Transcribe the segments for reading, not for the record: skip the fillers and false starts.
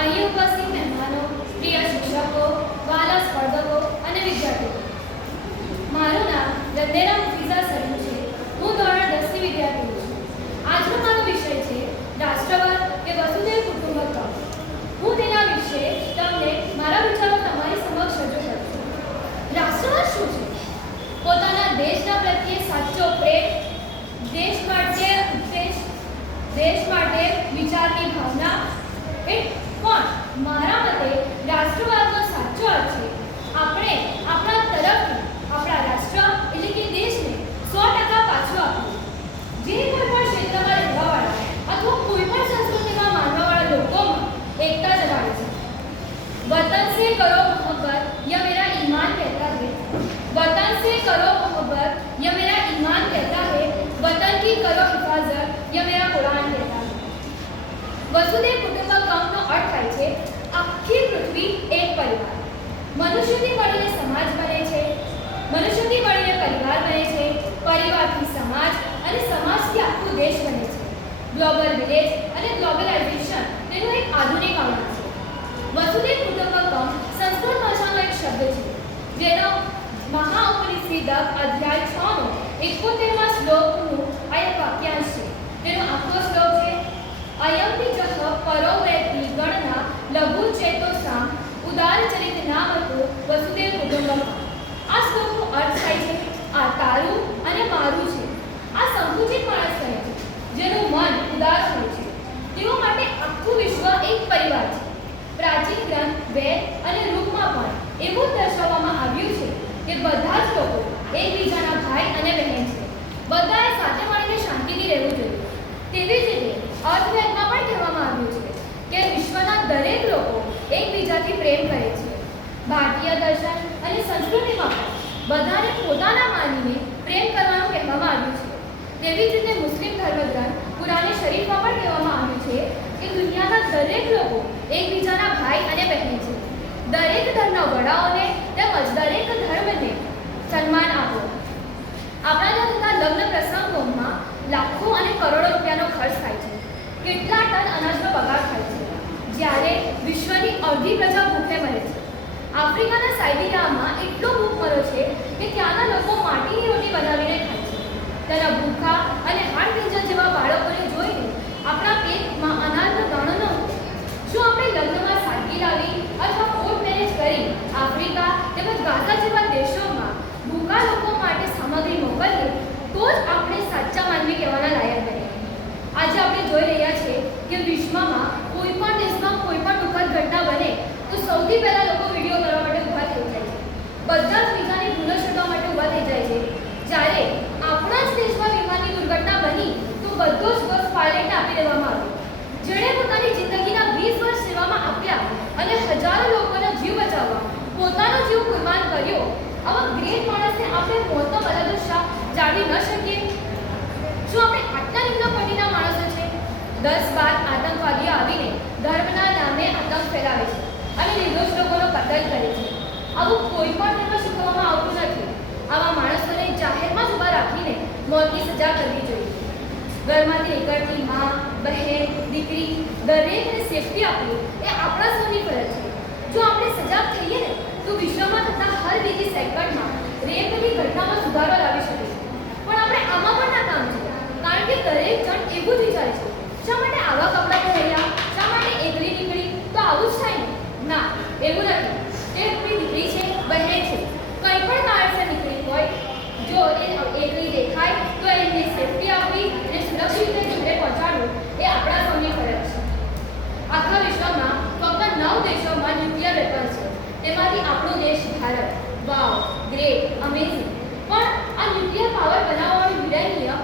અહીં ઉપસ્થિત મહેમાનો, પ્રિય શિક્ષકો, વાલા સ્પર્ધકો અને વિદ્યાર્થીઓ, મારું નામ રંદેરા મુફીઝા સલીમ છે. હું ધોરણ 10 ની વિદ્યાર્થી છું. આજનો મારો વિષય છે રાષ્ટ્રવાદ કે વસુધૈવ કુટુંબકમ. હું તેના વિશે તમને મારા વિચારો તમારી સમક્ષ રજૂ કરું છું. રાષ્ટ્રવાદ શું છે? પોતાના દેશના પ્રત્યે સાચો પ્રેમ, દેશ માટે ઉદ્દેશ, દેશ માટે વિચારની ભાવના. પણ મારા મતે રાષ્ટ્રવાદનો સાચો અર્થ છે આપણે આપણા તરફથી આપણા રાષ્ટ્ર એટલે કે દેશને 100% પાછું આપવું. જે કોઈ પણ ક્ષેત્રમાં રહેવાવાળા અથવા કોઈ પણ સંસ્કૃતિમાં માનવાવાળા લોકોમાં એકતા જણાવે છે. वतन से करो मोहब्बत यह मेरा ईमान कहता है. वतन से करो मोहब्बत यह मेरा ईमान कहता है. वतन की करो हिफाजत यह मेरा कुरान कहता है. वसुधैव कुटुंबकमનો અર્થ થાય છે આખી પૃથ્વી એક પરિવાર. મનુષ્યથી મળીને સમાજ બને છે, મનુષ્યથી મળીને પરિવાર બને છે, પરિવારથી સમાજ અને સમાજથી આખો દેશ બને છે. ગ્લોબલ વિલેજ અને ગ્લોબલાઇઝેશન તેનું એક આધુનિક આવરણ છે. વસુધૈવ કુટુંબકમ સંસ્કૃત ભાષાનો એક શબ્દ છે જેનો મહાઉપનિષદ અધ્યાય 6 નો 71માં શ્લોકનું આ એક વાક્યાંશ છે. તેનો આખો શ્લોક છે અયંતિ જહ પરો વૈતિ ગણના લઘુ ચેતોસામ ઉદાર ચરિત નામતો વસુધૈવ કુટુંબકમ. આ શ્લોકનો અર્થ થાય છે આ તારું અને મારું છે. આ સંકુચિત માણસ કહે છે જેનું મન ઉદાર હોય છે. તેઓ માટે આખું વિશ્વ એક પરિવાર છે. પ્રાચીન ગ્રંથ વેદ અને ઋગમાં પણ એવું દર્શાવવામાં આવ્યું છે કે બધા જ લોકો એકબીજાના ભાઈ અને બહેન છે. બધાએ સાથે મળીને શાંતિથી રહેવું જોઈએ. તેવી જ રીતે અર્થવેદમાં પણ કહેવામાં આવ્યું છે કે વિશ્વના દરેક લોકો એકબીજાથી પ્રેમ કરે છે. ભારતીય દર્શન અને સંસ્કૃતિમાં પણ બધાને પોતાના માનીને પ્રેમ કરવાનું કહેવામાં આવ્યું છે. તેવી જ રીતે મુસ્લિમ ધર્મગ્રંથ કુરાન શરીફમાં પણ કહેવામાં આવ્યું છે કે દુનિયાના દરેક લોકો એકબીજાના ભાઈ અને બહેન છે. દરેક ધર્મના વડાઓને તેમજ દરેક ધર્મને સન્માન આપો. આપણા ત્યાં થતા લગ્ન પ્રસંગોમાં લાખો અને કરોડો રૂપિયાનો ખર્ચ થાય છે. કેટલા ટન અનાજનો બગાડ થાય છે, જ્યારે વિશ્વની અડધી પ્રજા ભૂખે મરે છે. આફ્રિકાના સાઇબિરિયામાં એટલો ભૂખ મર્યો છે કે ત્યાંના લોકો માટીની રોટી બનાવીને ખાય છે. તેના ભૂખા અને હાડપિંજર જેવા બાળકોને જોઈને આપણા પેટમાં અનાજનો દાણો ન હોય. શું આપણે લગ્નમાં સાદગી લાવી અથવા કોર્ટ મેરેજ કરી આફ્રિકા તેમજ ગાઝા જેવા દેશોમાં ભૂખા લોકો માટે સામગ્રી મોકલીએ તો જ આપણે સાચા માનવી કહેવાના લાયક બનીએ. આજે આપણે જોઈ રહ્યા છીએ કે વિશ્વમાં કોઈ પણ દેશમાં કોઈ પણ દુઃખદ ઘટના બને તો સૌથી પહેલા લોકો વિડીયો કરવા માટે ઊભા થઈ જાય છે. બધા જ બીજાની ભૂલો શોધવા માટે ઊભા થઈ જાય છે. જ્યારે આપણા જ દેશમાં વિમાનની દુર્ઘટના બની તો બધો જ બસ પાયલટને આપી દેવામાં આવ્યો. જેણે પોતાની જિંદગીના 20 વર્ષ સેવામાં આપ્યા અને હજારો લોકોનો જીવ બચાવવા પોતાનો જીવ કુરબાન કર્યો, આવા ગ્રેટ માણસને આપણે મોતનો બદલો જાળવી ન શકીએ? શું આપણે આટલા નિમ્ન કોટીના માણસો છે? 10-12 આતંકવાદીઓ આવીને ધર્મના નામે આતંક ફેલાવે છે અને નિર્દોષ લોકોનો કતલ કરે છે. આવું કોઈ પણ તેમાં શીખવવામાં આવતું નથી. આવા માણસોને જાહેરમાં જ ઊભા રાખીને મોતની સજા કરવી જોઈએ. ઘરમાંથી નીકળતી મા, બહેન, દીકરી દરેકને સેફટી આપવી એ આપણા સૌની ફરજ છે. જો આપણે સજાગ થઈએ ને તો વિશ્વમાં થતા હર બીજી સેકન્ડમાં રેપની ઘટનામાં સુધારો લાવી શકીએ. પણ આપણે આમાં પણ નાકામ છે, કારણ કે દરેક જણ એવું જ વિચારે છે શા માટે આવા કપડાં પહેર્યા, શા માટે એકલી નીકળી તો આવું જ થાય ને? ના, એવું નથી. તે આપણી દીકરી છે, બહેન છે, કંઈ પણ કારણસર નીકળી હોય, જો એ એકલી દેખાય તો એમને સેફટી આપવી અને સુરક્ષિત રીતે ઘરે પહોંચાડવું એ આપણા સૌની ફરજ છે. આખા વિશ્વમાં ફક્ત 9 દેશોમાં ન્યુક્લિયર વેપન્સ છે. તેમાંથી આપણો દેશ ભારત. વાવ, ગ્રેટ, અમેઝિંગ. પણ આ ન્યુક્લિયર પાવર બનાવવાનું વિડેનિયમ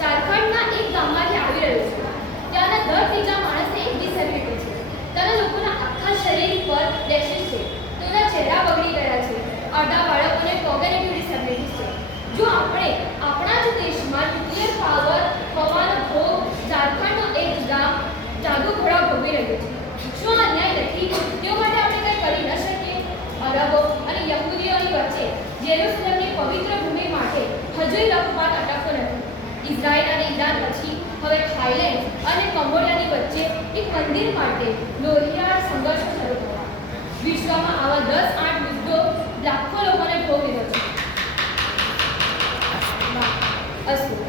ઝારખંડના એક ગામમાંથી આવી રહ્યું છે. ત્યાંના દર ત્રીજા માણસને એવી સેલિબ્રિટી છે. ત્યાંના લોકોના આખા શરીર પર રેશિસ છે. તેના ચહેરા બગડી ગયા છે. અડધા બાળકોને કોગ્નિટિવ ડિસેબિલિટીઝ છે. જો આપણે આપણા જ દેશમાં ન્યુક્લિયર પાવર હોવાનો ભોગ ઝારખંડનો એક ગામ જાદુ ઘોડા ભોગવી રહ્યું છે, શું અન્યાય નથી? તેઓ માટે આપણે કંઈ કરી ન શકીએ? અરબો અને યહૂદીઓની વચ્ચે જેરુસલેમની પવિત્ર ભૂમિ માટે હજુ લખવા મંદિર માટે લોહિયાળ સંઘર્ષ શરૂ થયા. વિશ્વમાં આવા 10-8 યુદ્ધો લાખો લોકોને ભોગવી રહ્યો છે. અસ્તુ.